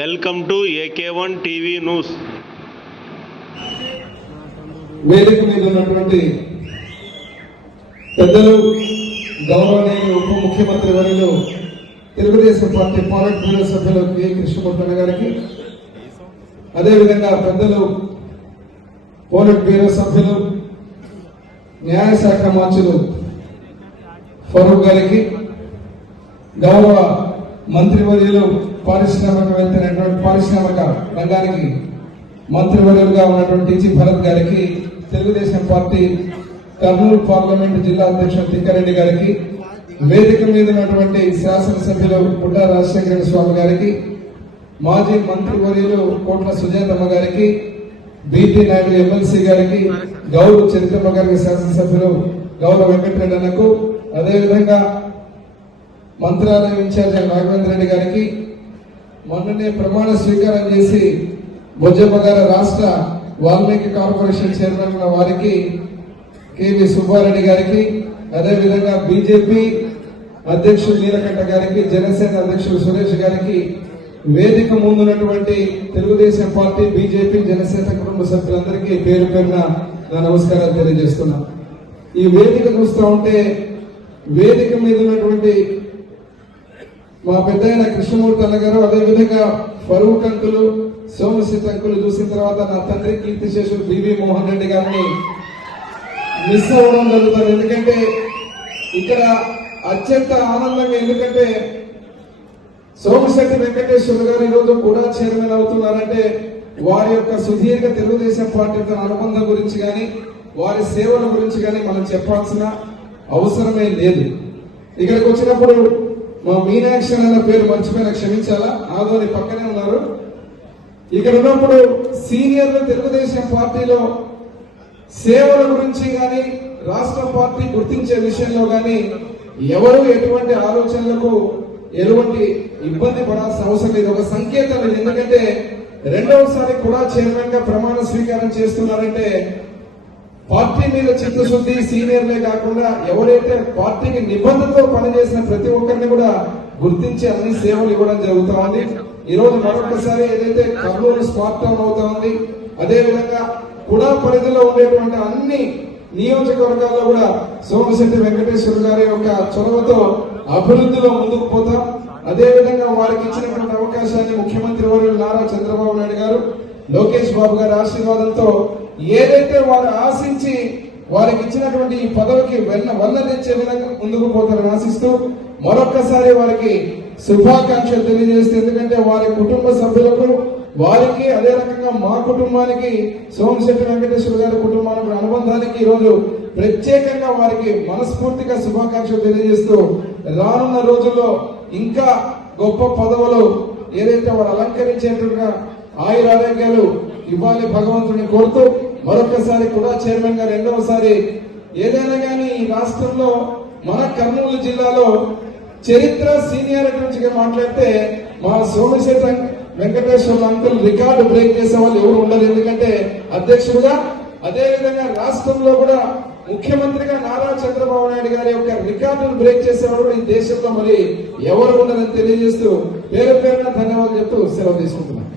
Welcome to AK1 TV news. వేదిక మీద ఉన్నటువంటి పెద్దలు, గౌరవనీయులు ఉప ముఖ్యమంత్రి వర్యులు, తెలుగుదేశం పార్టీ పాలిట్ బ్యూరో సభ్యులు కె కృష్ణమూర్తి గారికి, అదేవిధంగా పెద్దలు పాలిట్ బ్యూరో సభ్యులు, న్యాయశాఖ మంత్రులు ఫరూక్ గారికి, గౌరవ మంత్రివర్యులు పారిశ్రామిక రంగానికి మంత్రివర్యులుగా ఉన్నటువంటి జి భరత్ గారికి, తెలుగుదేశం పార్టీ కర్నూలు పార్లమెంటు జిల్లా అధ్యక్షుడు తిక్కారెడ్డి గారికి, వేదిక మీద ఉన్నటువంటి శాసనసభ్యులు పుట్టా రాజశేఖర స్వామి గారికి, మాజీ మంత్రివర్యులు కోట్ల సుజాతమ్మ గారికి, బిటి నాయుడు ఎమ్మెల్సీ గారికి, గౌరవ చరిత్రమ్మ గారికి, శాసనసభ్యులు గౌరవ వెంకటరెడ్డి అన్నకు, అదేవిధంగా మంత్రాలయం ఇన్ఛార్జి రాఘవేంద్ర రెడ్డి గారికి, మొన్ననే ప్రమాణ స్వీకారం చేసి బొజ్జమ్మ గారి రాష్ట్ర వాల్మీకి కార్పొరేషన్ చైర్మన్ వారికి, కెవి సుబ్బారెడ్డి గారికి, అదేవిధంగా బీజేపీ అధ్యక్షుడు నీలకంఠ గారికి, జనసేన అధ్యక్షుడు సురేష్ గారికి, వేదిక ముందున్నటువంటి తెలుగుదేశం పార్టీ, బీజేపీ, జనసేన కుటుంబ సభ్యులందరికీ పేరు పేరున నా నమస్కారాలు తెలియజేస్తున్నా. ఈ వేదిక చూస్తూ ఉంటే వేదిక మీద ఉన్నటువంటి మా పెద్ద ఆయన కృష్ణమూర్తి అన్న గారు, అదేవిధంగా ఫరూక్ అంకులు, సోమశీత్ అంకులు చూసిన తర్వాత నా తండ్రి కీర్తిశేషులు బివి మోహన్ రెడ్డి గారిని మిస్ అవ్వడం జరుగుతుంది. ఎందుకంటే ఇక్కడ అత్యంత ఆనందంగా, ఎందుకంటే సోమశెట్టి వెంకటేశ్వర గారు ఈరోజు కూడా చైర్మన్ అవుతున్నారంటే వారి యొక్క సుదీర్ఘ తెలుగుదేశం పార్టీతో అనుబంధం గురించి కానీ వారి సేవల గురించి కానీ మనం చెప్పాల్సిన అవసరమే లేదు. ఇక్కడికి వచ్చినప్పుడు మా మీనాక్షి అన్న పేరు మర్చిపోయిన, క్షమించాలా, ఆదోని పక్కనే ఉన్నారు. ఇక్కడ ఉన్నప్పుడు సీనియర్లు తెలుగుదేశం పార్టీలో సేవల గురించి కానీ రాష్ట్ర పార్టీ గుర్తించే విషయంలో కానీ ఎవరు ఎటువంటి ఆలోచనలకు ఎటువంటి ఇబ్బంది పడాల్సిన అవసరం లేదు. ఒక సంకేతం లేదు. ఎందుకంటే రెండవసారి కూడా చైర్మన్ గా ప్రమాణ స్వీకారం చేస్తున్నారంటే పార్టీ మీద చిత్తశుద్ధి, సీనియర్లే కాకుండా ఎవరైతే పార్టీకి నిబంధనతో పనిచేసిన ప్రతి ఒక్కరిని కూడా గుర్తించి అన్ని సేవలు ఇవ్వడం జరుగుతా ఉంది. ఈ రోజు మరొకసారి ఏదైతే కర్నూలు స్మార్ట్ టౌన్ అవుతా ఉంది, అదేవిధంగా కూడా పరిధిలో ఉండేటువంటి అన్ని నియోజకవర్గాల్లో కూడా సోమశెట్టి వెంకటేశ్వర గారి యొక్క చొరవతో అభివృద్ధిలో ముందుకు పోతాం. అదేవిధంగా వారికి ఇచ్చినటువంటి అవకాశాన్ని ముఖ్యమంత్రి వర్యులు నారా చంద్రబాబు నాయుడు గారు, లోకేష్ బాబు గారి ఆశీర్వాదంతో ఏదైతే వారు ఆశించి వారికి ఇచ్చినటువంటి ఈ పదవికి వల్ల తెచ్చే విధంగా ముందుకు పోతారని ఆశిస్తూ మరొక్కసారి వారికి శుభాకాంక్షలు తెలియజేస్తే, ఎందుకంటే వారి కుటుంబ సభ్యులకు, వారికి, అదే రకంగా మా కుటుంబానికి, సోమశెట్టి వెంకటేశ్వర గారి కుటుంబానికి అనుబంధానికి ఈరోజు ప్రత్యేకంగా వారికి మనస్ఫూర్తిగా శుభాకాంక్షలు తెలియజేస్తూ రానున్న రోజుల్లో ఇంకా గొప్ప పదవులు ఏదైతే వారు అలంకరించేట్టుగా ఆయురారోగ్యాలు ఇవ్వాలి భగవంతుని కోరుతూ మరొకసారి కూడా చైర్మన్ గా రెండవసారి ఏదైనా కానీ ఈ రాష్ట్రంలో మన కర్నూలు జిల్లాలో చరిత్ర సీనియారిటీ నుంచి మాట్లాడితే మా Somashekar Venkateshwara uncle record break చేసే వాళ్ళు ఎవరు ఉండరు. ఎందుకంటే అధ్యక్షుడుగా, అదేవిధంగా రాష్ట్రంలో కూడా ముఖ్యమంత్రిగా నారా చంద్రబాబు నాయుడు గారి యొక్క రికార్డును బ్రేక్ చేసేవాడు ఈ దేశంలో మరి ఎవరు ఉండరని తెలియజేస్తూ పేరు పేరున ధన్యవాదాలు చెప్తూ సెలవు తీసుకుంటున్నాను.